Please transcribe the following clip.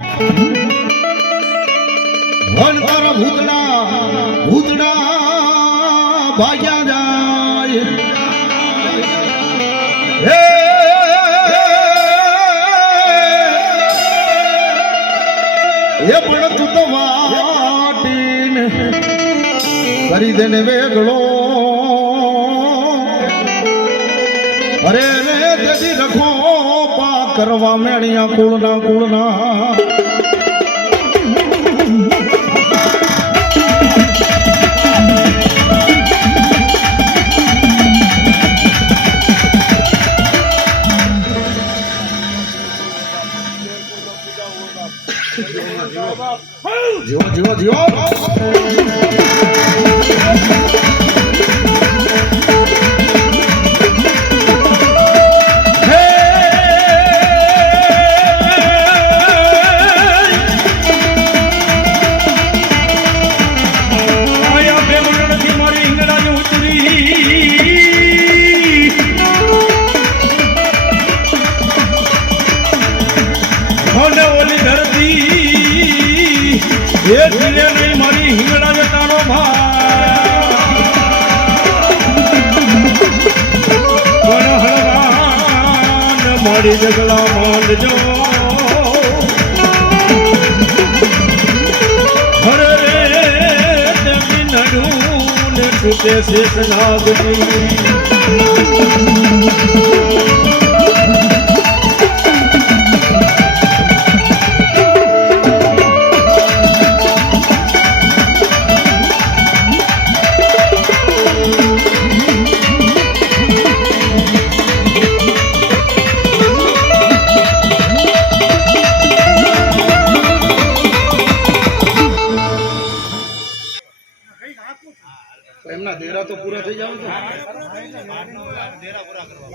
One પર ભૂતડા ભૂતડા ભાગ્યા જાય. હે! એ પણ તું તો વાટીને કરી દે ને વેગળો. અરે રે તેથી રખો પા કરવા મેણિયા કુળના કુળના. જીવો જીવો જીવો આયા એ દિલે નહીં મારી હિંગળાજ તારો ભાઈ. મારી જગલા માંડજો. હરે રે, તેમની નડું ને તૂટે એમના દેરા તો પૂરા થઈ જાવ દેરા પૂરા કરવા